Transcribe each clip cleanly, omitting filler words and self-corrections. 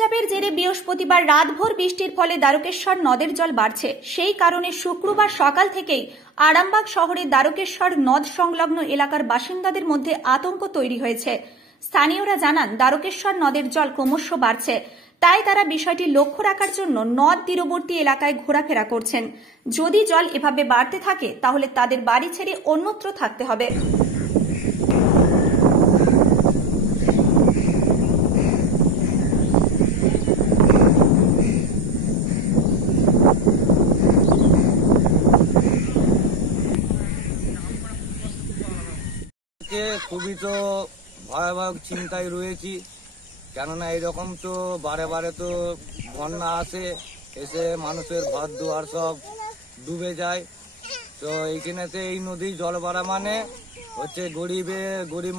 লঘুচাপের জেরে বৃহস্পতিবার রাতভর বৃষ্টির ফলে দ্বারকেশ্বর নদের জল বাড়ছে। সেই কারণে শুক্রবার সকাল থেকেই আরামবাগ শহরের দ্বারকেশ্বর নদ সংলগ্ন এলাকার বাসিন্দাদের মধ্যে আতঙ্ক তৈরি হয়েছে। স্থানীয়রা জানান, দ্বারকেশ্বর নদের জল ক্রমশ বাড়ছে, তাই তারা বিষয়টি লক্ষ্য রাখার জন্য নদ তীরবর্তী এলাকায় ঘোরাফেরা করছেন। যদি জল এভাবে বাড়তে থাকে তাহলে তাদের বাড়ি ছেড়ে অন্যত্র থাকতে হবে। খুবই তো ভয়াবহ চিন্তায় রয়েছি, কেননা এইরকম তো বারে বারে তো বন্যা আসে, এসে মানুষের ঘর দুয়ার সব ডুবে যায়। তো এইখানেতে এই নদী জল বাড়া মানে হচ্ছে গরিব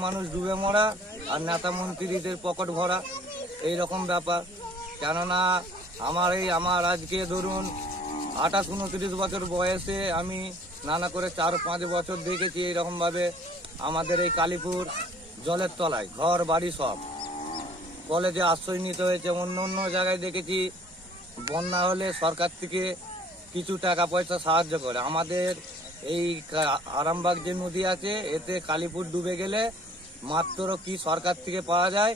মানুষ ডুবে মরা আর নেতা মন্ত্রীদের পকেট ভরা, এইরকম ব্যাপার। কেননা আমার আজকে ধরুন 28-29 বছর বয়সে আমি নানা করে 4-5 বছর দেখেছি এইরকমভাবে আমাদের এই কালীপুর জলের তলায় ঘর বাড়ি সব কলেজে আশ্রয় নিতে হয়েছে। অন্য অন্য জায়গায় দেখেছি বন্যা হলে সরকার থেকে কিছু টাকা পয়সা সাহায্য করে। আমাদের এই আরামবাগ যে নদী আছে, এতে কালীপুর ডুবে গেলে মাত্র কি সরকার থেকে পাওয়া যায়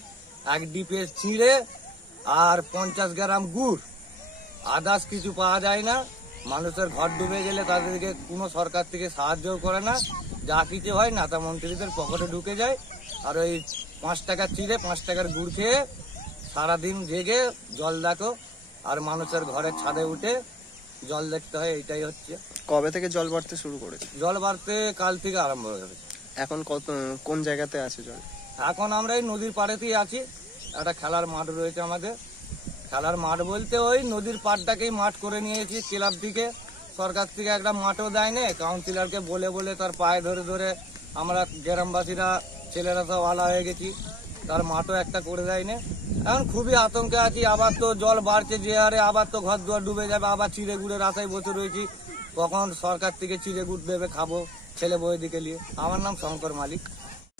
1 ডিপে চিঁড়ে আর 50 গ্রাম গুড়, আদার্স কিছু পাওয়া যায় না। মানুষের ঘর ডুবে গেলে তাদেরকে কোনো সরকার থেকে সাহায্যও করে না, যা কিছু হয় নেতা মন্ত্রীদের পকেটে ঢুকে যায়। আর ওই 5 টাকার চিড়ে 5 টাকার গুড় খেয়ে সারাদিন জেগে জল দেখো আর মানুষের ঘরের ছাদে উঠে জল দেখতে হয়। এইটাই হচ্ছে। কবে থেকে জল বাড়তে শুরু করেছে? জল বাড়তে কাল থেকে আরম্ভ হয়ে। এখন কোন জায়গাতে আছে জল? এখন আমরা এই নদীর পাড়েতেই আছি। একটা খেলার মাঠ রয়েছে আমাদের। খেলার মাঠ বলতে ওই নদীর পাড়টাকেই মাঠ করে নিয়েছি ক্লাব থেকে। সরকার থেকে একটা মাঠও দেয়নি, কাউন্সিলরকে বলে বলে তার পায়ে ধরে ধরে আমরা গ্রামবাসীরা ছেলেরা সব আলা হয়ে গেছি, তার মাঠও একটা করে দেয়নি। এখন খুবই আতঙ্কে আছি। আবার তো জল বাড়ছে যে হারে, আবার তো ঘর দুয়ার ডুবে যাবে। আবার চিড়ে গুড়ের আশায় বসে রয়েছি, কখন সরকার থেকে চিড়ে গুড় দেবে খাবো ছেলে বই দিকে নিয়ে। আমার নাম শঙ্কর মালিক।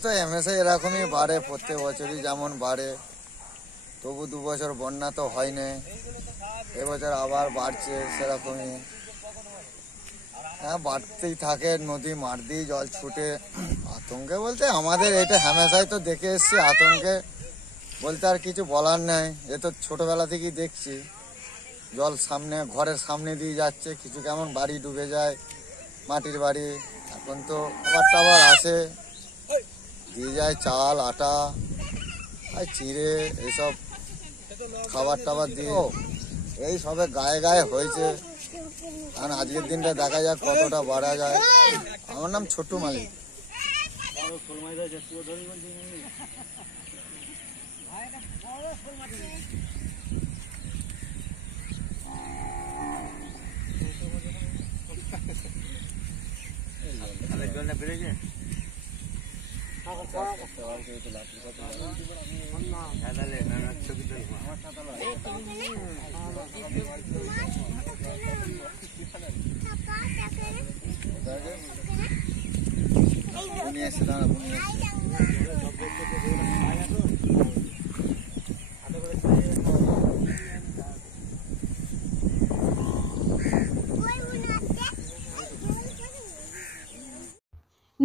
তো এমএসআই এরকমই বাড়ে, প্রত্যেক বছরই যেমন বাড়ে। তবু 2 বছর বন্যা তো হয়নি, এবছর আবার বাড়ছে সেরকমই। হ্যাঁ, বাড়তেই থাকে, নদী মাঠ দিয়ে জল ছুটে। আতঙ্কে বলতে আমাদের এটা হামেশাই তো দেখে এসছি, আতঙ্কে বলতে আর কিছু বলার নেই। এ তো ছোটবেলা থেকেই দেখছি জল সামনে ঘরের সামনে দিয়ে যাচ্ছে, কিছু কেমন বাড়ি ডুবে যায়, মাটির বাড়ি। এখন তো আবার টাবার আসে, দিয়ে যায় চাল আটা আর চিড়ে এইসব খাবার টাবার দিয়ে এই সবে গায়ে গায়ে হয়েছে। কারণ আজকের দিনটা দেখা যাক কতটা বাড়া যায়। আমার নাম ছোট্টু মালিক।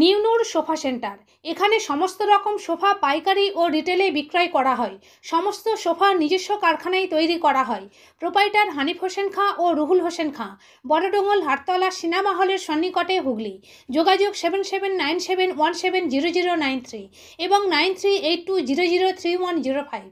নিউনুর সোফা সেন্টার। এখানে সমস্ত রকম সোফা পাইকারি ও রিটেলে বিক্রয় করা হয়। সমস্ত সোফা নিজস্ব কারখানায় তৈরি করা হয়। প্রোপাইটার হানিফ হোসেন খাঁ ও রুহুল হোসেন খাঁ, বড়ডোঙ্গল হাটতলা সিনেমা হলের সন্নিকটে, হুগলি। যোগাযোগ 7797170093 এবং 9382003105।